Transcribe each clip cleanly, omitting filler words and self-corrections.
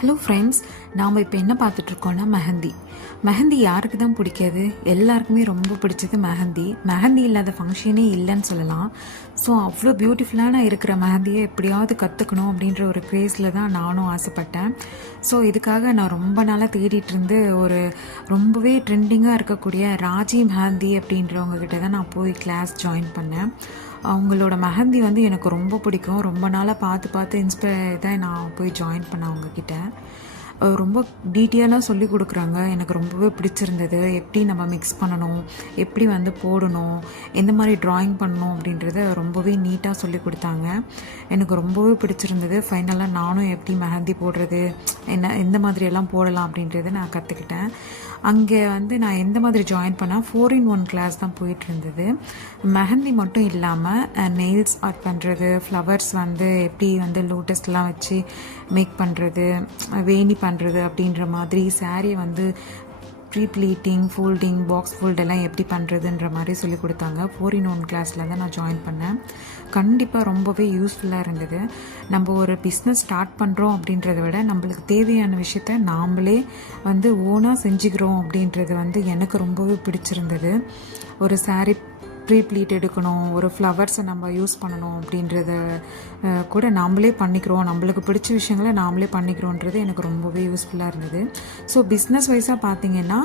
Hello friends, நாம் இப்போ என்ன பார்த்துட்ருக்கோன்னா மெஹந்தி யாருக்கு தான் பிடிக்காது? எல்லாருக்குமே ரொம்ப பிடிச்சது மெஹந்தி இல்லாத ஃபங்க்ஷனே இல்லைன்னு சொல்லலாம். ஸோ அவ்வளோ பியூட்டிஃபுல்லான இருக்கிற மெஹந்தியை எப்படியாவது கற்றுக்கணும் அப்படின்ற ஒரு க்ரேஸில் தான் நானும் ஆசைப்பட்டேன். ஸோ இதுக்காக நான் ரொம்ப நாளாக தேடிட்டு இருந்து ஒரு ரொம்பவே ட்ரெண்டிங்காக இருக்கக்கூடிய ராஜி மெஹந்தி அப்படின்றவங்க கிட்ட தான் நான் போய் கிளாஸ் ஜாயின் பண்ணேன். அவங்களோட மெஹந்தி வந்து எனக்கு ரொம்ப பிடிக்கும். ரொம்ப நாளாக பார்த்து இன்ஸ்பயர் தான் நான் போய் ஜாயின் பண்ணேன் அவங்கக்கிட்ட. ரொம்ப டீட்டெயிலாக சொல்லி கொடுக்குறாங்க. எனக்கு ரொம்பவே பிடிச்சிருந்தது. எப்படி நம்ம மிக்ஸ் பண்ணணும், எப்படி வந்து போடணும், எந்த மாதிரி ட்ராயிங் பண்ணணும் அப்படின்றத ரொம்பவே நீட்டாக சொல்லி கொடுத்தாங்க. எனக்கு ரொம்பவே பிடிச்சிருந்தது. ஃபைனலாக நானும் எப்படி மெஹந்தி போடுறது, எந்த மாதிரியெல்லாம் போடலாம் அப்படின்றத நான் கற்றுக்கிட்டேன். அங்கே வந்து நான் எந்த மாதிரி ஜாயின் பண்ணால் 4-in-1 கிளாஸ் தான் போயிட்டு இருந்தது. மெஹந்தி மட்டும் இல்லாமல் நெயில்ஸ் ஆர்ட் பண்ணுறது, ஃப்ளவர்ஸ் வந்து எப்படி வந்து லோட்டஸ்லாம் வச்சு மேக் பண்ணுறது, வேணி பண்ணுறது அப்படின்ற மாதிரி, சாரியை வந்து ப்ரீ ப்ளீட்டிங், ஃபோல்டிங், பாக்ஸ் ஃபோல்டெல்லாம் எப்படி பண்ணுறதுன்ற மாதிரி சொல்லி கொடுத்தாங்க. 4-in-1 கிளாஸில் தான் நான் ஜாயின் பண்ணேன். கண்டிப்பாக ரொம்பவே யூஸ்ஃபுல்லாக இருந்தது. நம்ம ஒரு பிஸ்னஸ் ஸ்டார்ட் பண்ணுறோம் அப்படின்றத விட நம்மளுக்கு தேவையான விஷயத்த நாம்ளே வந்து ஓனாக செஞ்சுக்கிறோம் அப்படின்றது வந்து எனக்கு ரொம்பவே பிடிச்சிருந்தது. ஒரு சாரீ ப்ரீ ப்ளீட் எடுக்கணும், ஒரு ஃப்ளவர்ஸை நம்ம யூஸ் பண்ணணும் அப்படின்றத கூட நாம்ளே பண்ணிக்கிறோம், நம்மளுக்கு பிடிச்ச விஷயங்களை நாம்ளே பண்ணிக்கிறோன்றது எனக்கு ரொம்பவே யூஸ்ஃபுல்லாக இருந்தது. ஸோ பிஸ்னஸ் வைஸாக பார்த்திங்கன்னா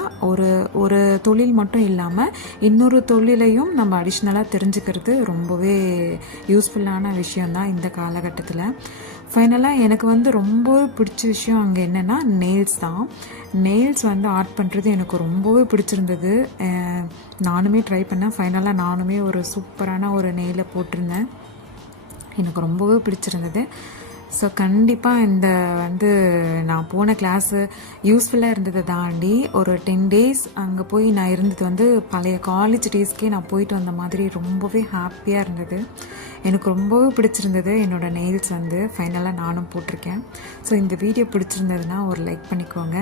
ஒரு தொழில் மட்டும் இல்லாமல் இன்னொரு தொழிலையும் நம்ம அடிஷ்னலாக தெரிஞ்சுக்கிறது ரொம்பவே யூஸ்ஃபுல்லான விஷயந்தான் இந்த காலகட்டத்தில். ஃபைனலாக எனக்கு வந்து ரொம்பவே பிடிச்ச விஷயம் அங்கே என்னென்னா நெயில்ஸ் தான். நெயில்ஸ் வந்து ஆர்ட் பண்ணுறது எனக்கு ரொம்பவே பிடிச்சிருந்தது. நானுமே ட்ரை பண்ணேன். ஃபைனலாக நானுமே ஒரு சூப்பரான ஒரு நெயிலை போட்டிருந்தேன். எனக்கு ரொம்பவே பிடிச்சிருந்தது. ஸோ கண்டிப்பாக இந்த வந்து நான் போன கிளாஸு யூஸ்ஃபுல்லாக இருந்ததை தாண்டி ஒரு 10 days அங்கே போய் நான் இருந்தது வந்து பழைய காலேஜ் டேஸ்க்கே நான் போயிட்டு வந்த மாதிரி ரொம்பவே ஹாப்பியாக இருந்தது. எனக்கு ரொம்பவே பிடிச்சிருந்தது. என்னோடய நெயில்ஸ் வந்து ஃபைனலாக நானும் போட்டிருக்கேன். ஸோ இந்த வீடியோ பிடிச்சிருந்ததுன்னா ஒரு லைக் பண்ணிக்கோங்க.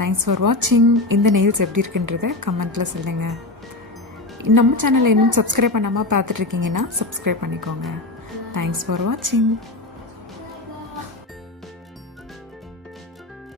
தேங்க்ஸ் ஃபார் வாட்சிங். இந்த நெயில்ஸ் எப்படி இருக்குன்றதை கமெண்ட்டில் சொல்லுங்கள். நம்ம சேனலை இன்னும் சப்ஸ்கிரைப் பண்ணாமல் பார்த்துட்ருக்கீங்கன்னா சப்ஸ்கிரைப் பண்ணிக்கோங்க. தேங்க்ஸ் ஃபார் வாட்சிங்.